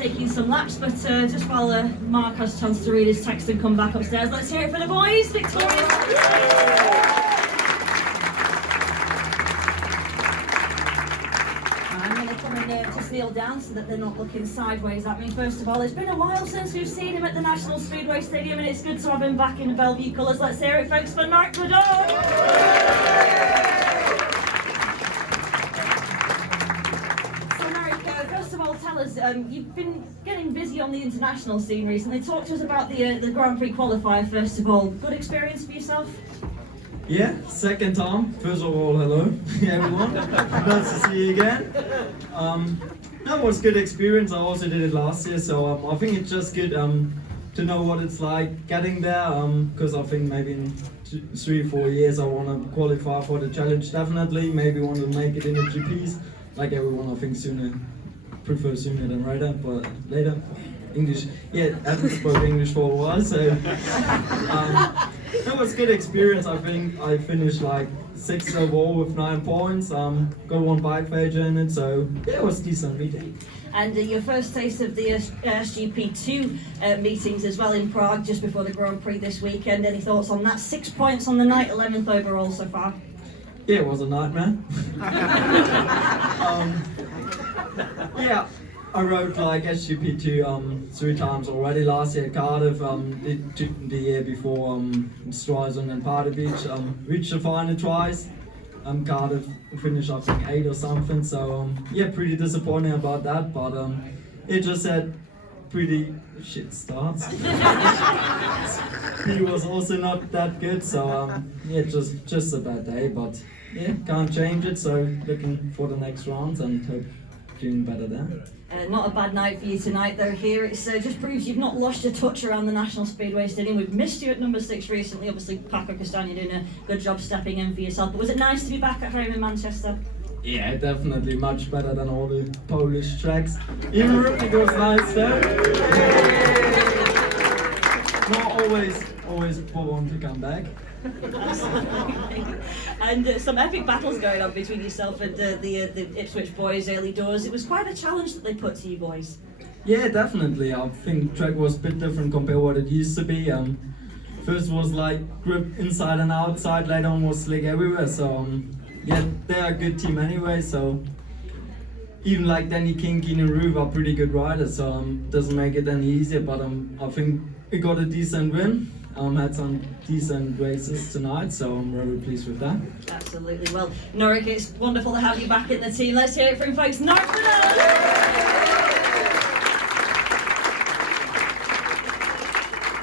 taking some laps, but just while Mark has a chance to read his text and come back upstairs, let's hear it for the boys. Victorious. I'm going to come and just kneel down so that they're not looking sideways at me. First of all, it's been a while since we've seen him at the National Speedway Stadium, and it's good to have him back in the Belle Vue colours. Let's hear it, folks, for Norik. You've been getting busy on the international scene recently. Talk to us about the Grand Prix qualifier first of all. Good experience for yourself? Yeah, second time. First of all, hello everyone. Nice to see you again. That was good experience. I also did it last year, so I think it's just good to know what it's like getting there. Because I think maybe in 3-4 years I want to qualify for the challenge. Definitely, maybe want to make it in the GPs. Like everyone, I think sooner. Prefer sooner than later. English, yeah, I haven't spoken English for a while, so that was good experience. I think I finished like 6th overall with 9 points. Got one bike major in it, so yeah, it was a decent meeting. And your first taste of the SGP2 meetings as well in Prague just before the Grand Prix this weekend. Any thoughts on that? 6 points on the night, 11th overall so far. Yeah, it was a nightmare. Yeah, I rode like SGP2 3 times already. Last year at Cardiff, the year before Streisand and Party Beach. Reached the final twice. Cardiff finished I think 8 or something. So yeah, pretty disappointing about that. But it just had pretty shit starts. He was also not that good. So yeah, just a bad day. But yeah, can't change it. So looking for the next round and hope. Doing better there. Not a bad night for you tonight though here. It just proves you've not lost your touch around the National Speedway Stadium. We've missed you at number 6 recently. Obviously Paco Castagna doing a good job stepping in for yourself. But was it nice to be back at home in Manchester? Yeah, definitely much better than all the Polish tracks. Even it was nice there. Not always want to come back. And some epic battles going on between yourself and the Ipswich boys early doors. It was quite a challenge that they put to you boys. Yeah, definitely. I think track was a bit different compared to what it used to be. First was like grip inside and outside, later on was slick everywhere. So yeah, they're a good team anyway. So even like Danny King, Keenan Roof are pretty good riders. So doesn't make it any easier. But I think we got a decent win. Had some decent races tonight, so I'm very pleased with that. Absolutely. Well, Norik, it's wonderful to have you back in the team. Let's hear it from folks. Norik!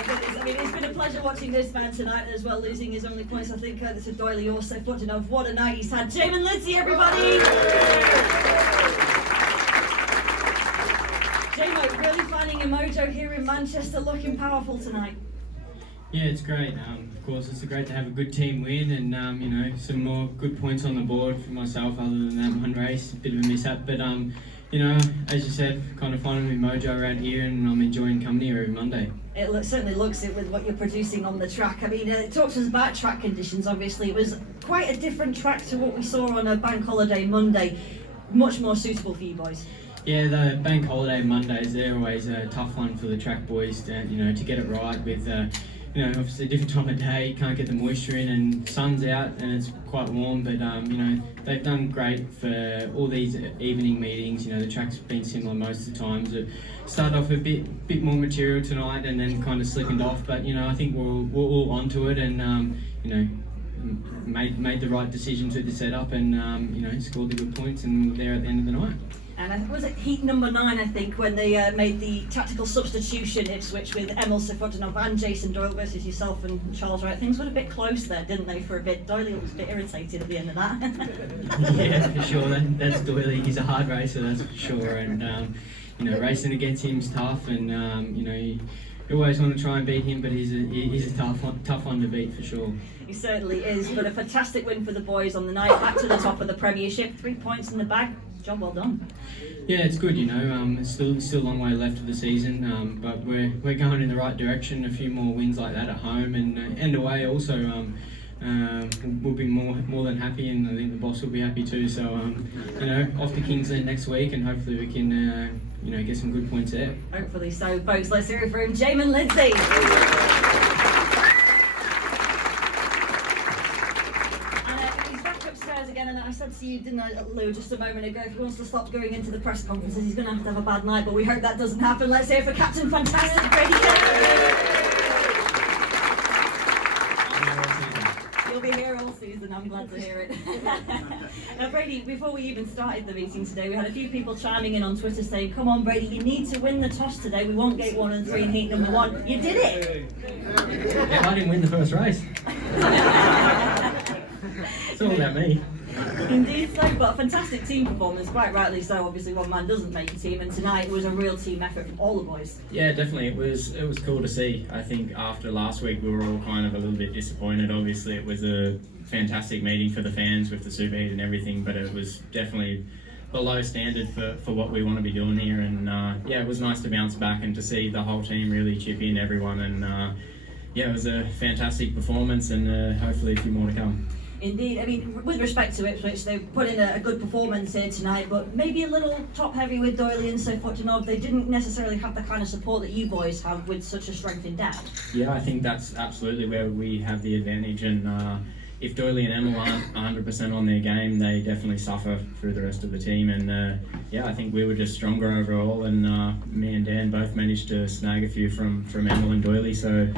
I mean, it's been a pleasure watching this man tonight as well, losing his only points. I think to Doyle also footed of what a night he's had. Jamin Lindsay, everybody! Jamo, really finding your mojo here in Manchester, looking powerful tonight. Yeah, it's great. Of course, it's great to have a good team win and, you know, some more good points on the board for myself other than that one race. A bit of a mishap, but, you know, as you said, kind of finding my mojo around here and I'm enjoying coming here every Monday. It certainly looks it with what you're producing on the track. I mean, talk to us about track conditions. Obviously, it was quite a different track to what we saw on a bank holiday Monday. Much more suitable for you boys. Yeah, the bank holiday Mondays, they're always a tough one for the track boys to, you know, to get it right with... you know, obviously a different time of day, you can't get the moisture in and sun's out and it's quite warm, but you know, they've done great for all these evening meetings. You know, the track's been similar most of the times. It started off a bit more material tonight and then kind of slickened off, but you know, I think we're all onto it and you know, made the right decisions with the setup and you know, scored the good points and we're there at the end of the night. And was it heat number 9, I think, when they made the tactical substitution Ipswich with Emil Sefotinov and Jason Doyle versus yourself and Charles Wright. Things were a bit close there, didn't they, for a bit? Doyle was a bit irritated at the end of that. Yeah, for sure. That's Doyle. He's a hard racer, that's for sure. And, you know, racing against him's tough and, you know, you always want to try and beat him, but he's a tough one to beat for sure. He certainly is, but a fantastic win for the boys on the night. Back to the top of the Premiership, 3 points in the bag. Job well done. Yeah, it's good, you know. It's still a long way left of the season, but we're going in the right direction. A few more wins like that at home and away also. we'll be more than happy, and I think the boss will be happy too. So off to King's Lynn next week, and hopefully we can get some good points there. Hopefully so, folks. Let's hear it from Jamin Lindsay. He's back upstairs again, and I said to you, didn't I, Lou, just a moment ago, if he wants to stop going into the press conferences, he's going to have a bad night, but we hope that doesn't happen. Let's hear it for Captain Fantastic, Brady Kennedy. You'll be here all season, I'm glad to hear it. Now, Brady, before we even started the meeting today, we had a few people chiming in on Twitter saying, come on, Brady, you need to win the toss today. We want gate 1 and 3 in heat number 1. You did it! Yeah, I didn't win the first race. It's all about me. Indeed so, but a fantastic team performance, quite rightly so. Obviously one man doesn't make a team, and tonight it was a real team effort from all the boys. Yeah, definitely. It was cool to see. I think after last week we were all kind of a little bit disappointed. Obviously it was a fantastic meeting for the fans with the superheat and everything, but it was definitely below standard for what we want to be doing here. And it was nice to bounce back and to see the whole team really chip in, everyone, and it was a fantastic performance, and hopefully a few more to come. Indeed, I mean, with respect to Ipswich, they've put in a good performance here tonight, but maybe a little top-heavy with Doyley and Sofotanov. They didn't necessarily have the kind of support that you boys have with such a strength in depth. Yeah, I think that's absolutely where we have the advantage, and if Doyley and Emil aren't 100% on their game, they definitely suffer through the rest of the team, and I think we were just stronger overall, and me and Dan both managed to snag a few from Emil and Doyley, so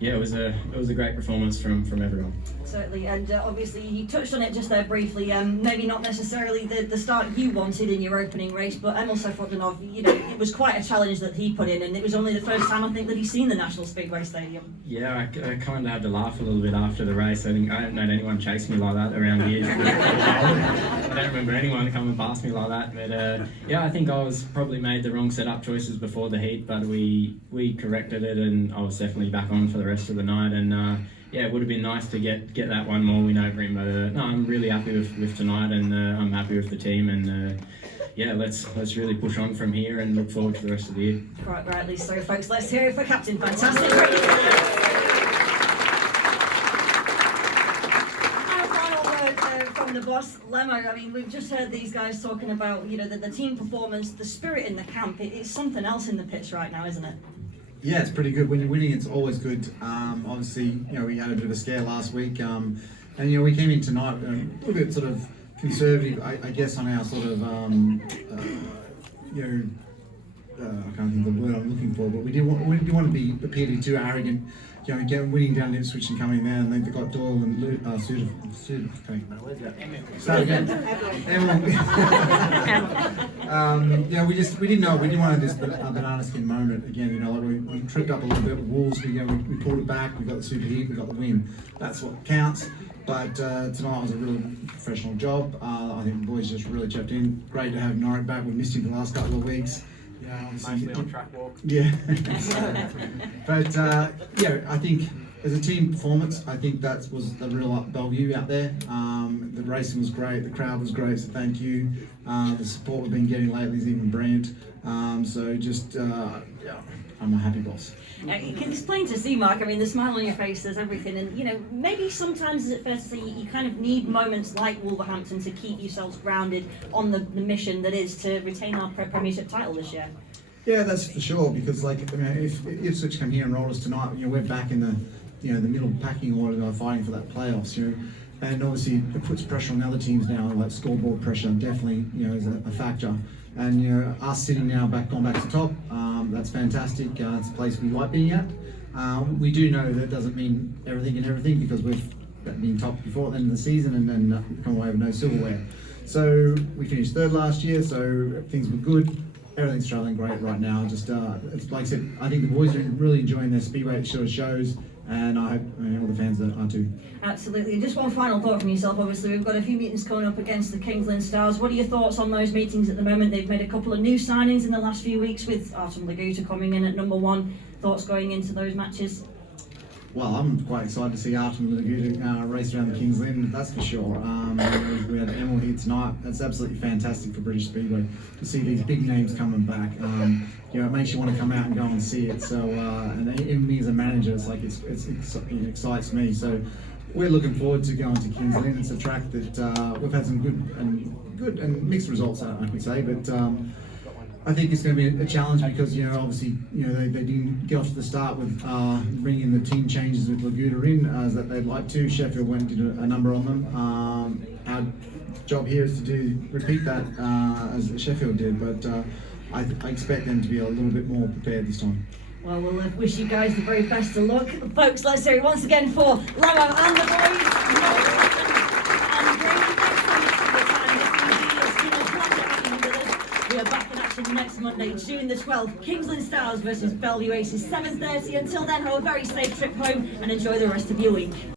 yeah, it was a great performance from everyone. Certainly, and obviously you touched on it just there briefly. Maybe not necessarily the start you wanted in your opening race, but Emil Sofotanov, it was quite a challenge that he put in, and it was only the first time I think that he's seen the National Speedway Stadium. Yeah, I kind of had to laugh a little bit after the race. I haven't known anyone chase me like that around here. I don't remember anyone coming past me like that, but I think I was probably made the wrong setup choices before the heat, but we corrected it, and I was definitely back on for the rest of the night, and it would have been nice to get that one more win over him, but I'm really happy with tonight, and I'm happy with the team, and let's really push on from here and look forward to the rest of the year. Quite rightly so, folks. Let's hear it for Captain Fantastic, Brady Kennedy. From the boss, Lemmo. I mean, we've just heard these guys talking about the team performance, the spirit in the camp. It's something else in the pitch right now, isn't it? Yeah, it's pretty good. When you're winning, it's always good. Obviously, we had a bit of a scare last week, and we came in tonight a little bit sort of conservative, I guess, on our sort of I can't think of the word I'm looking for, but we didn't want to appear to be too arrogant. Winning down to Ipswich and coming there, and they've got Doyle and Start again. We didn't know. We didn't want to just a banana skin moment again. We tripped up a little bit with Wolves. We pulled it back. We got the super heat. We got the win. That's what counts. But tonight was a really professional job. I think the boys just really chipped in. Great to have Norik back. We missed him the last couple of weeks. Mostly on track walk. Yeah. But I think as a team performance, I think that was the real Belle Vue out there. The racing was great, the crowd was great, so thank you. The support we've been getting lately is even brilliant. I'm a happy boss. It's plain to see, Mark. I mean, the smile on your face says everything, and maybe sometimes is it fair to say you kind of need moments like Wolverhampton to keep yourselves grounded on the mission that is to retain our Premiership title this year. Yeah, that's for sure. Because if Ipswich come here and roll us tonight, we're back in the middle packing order, fighting for that playoffs. And obviously it puts pressure on the other teams now, like scoreboard pressure definitely is a factor. And us sitting now going back to top, that's fantastic. It's a place we like being at. We do know that doesn't mean everything because we've been top before at the end of the season and then come away with no silverware. So we finished third last year, so things were good. Everything's travelling great right now. Just it's like I said, I think the boys are really enjoying their speedway shows. And I hope all the fans are too. Absolutely. And just one final thought from yourself. Obviously, we've got a few meetings coming up against the King's Lynn Stars. What are your thoughts on those meetings at the moment? They've made a couple of new signings in the last few weeks with Artem Laguta coming in at number 1. Thoughts going into those matches? Well, I'm quite excited to see Artem Laguta race around the King's Lynn, that's for sure. We had Emil here tonight. That's absolutely fantastic for British Speedway to see these big names coming back. It makes you want to come out and go and see it. So, and even me as a manager, it excites me. So, we're looking forward to going to Kings Lynn. It's a track that we've had some good and mixed results at, I could say, but I think it's going to be a challenge because, obviously, they didn't get off to the start with bringing the team changes with Laguda in as that they'd like to. Sheffield went and did a number on them. Our job here is to repeat that as Sheffield did, but I expect them to be a little bit more prepared this time. Well, we'll wish you guys the very best of luck. Folks, let's hear it once again for Lemmo and the boys. We are back in action next Monday, June the 12th. Kingsland Stars versus Belle Vue Aces, 7:30. Until then, have a very safe trip home and enjoy the rest of your week.